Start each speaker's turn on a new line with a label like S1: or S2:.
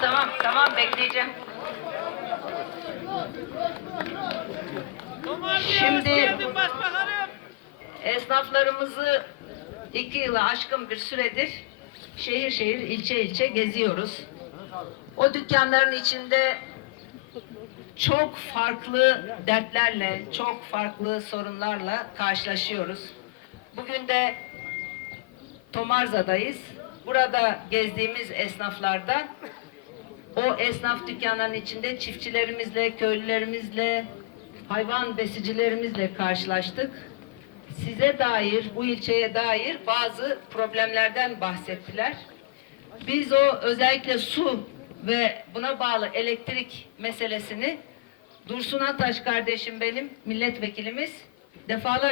S1: tamam tamam bekleyeceğim. Şimdi esnaflarımızı iki yıla aşkın bir süredir şehir şehir ilçe ilçe geziyoruz. O dükkanların içinde çok farklı dertlerle, çok farklı sorunlarla karşılaşıyoruz. Bugün de Tomarza'dayız. Burada gezdiğimiz esnaflardan o esnaf dükkanlarının içinde çiftçilerimizle, köylülerimizle, hayvan besicilerimizle karşılaştık. Size dair, bu ilçeye dair bazı problemlerden bahsettiler. Biz o özellikle su ve buna bağlı elektrik meselesini Dursun Ataş kardeşim benim milletvekilimiz defalarca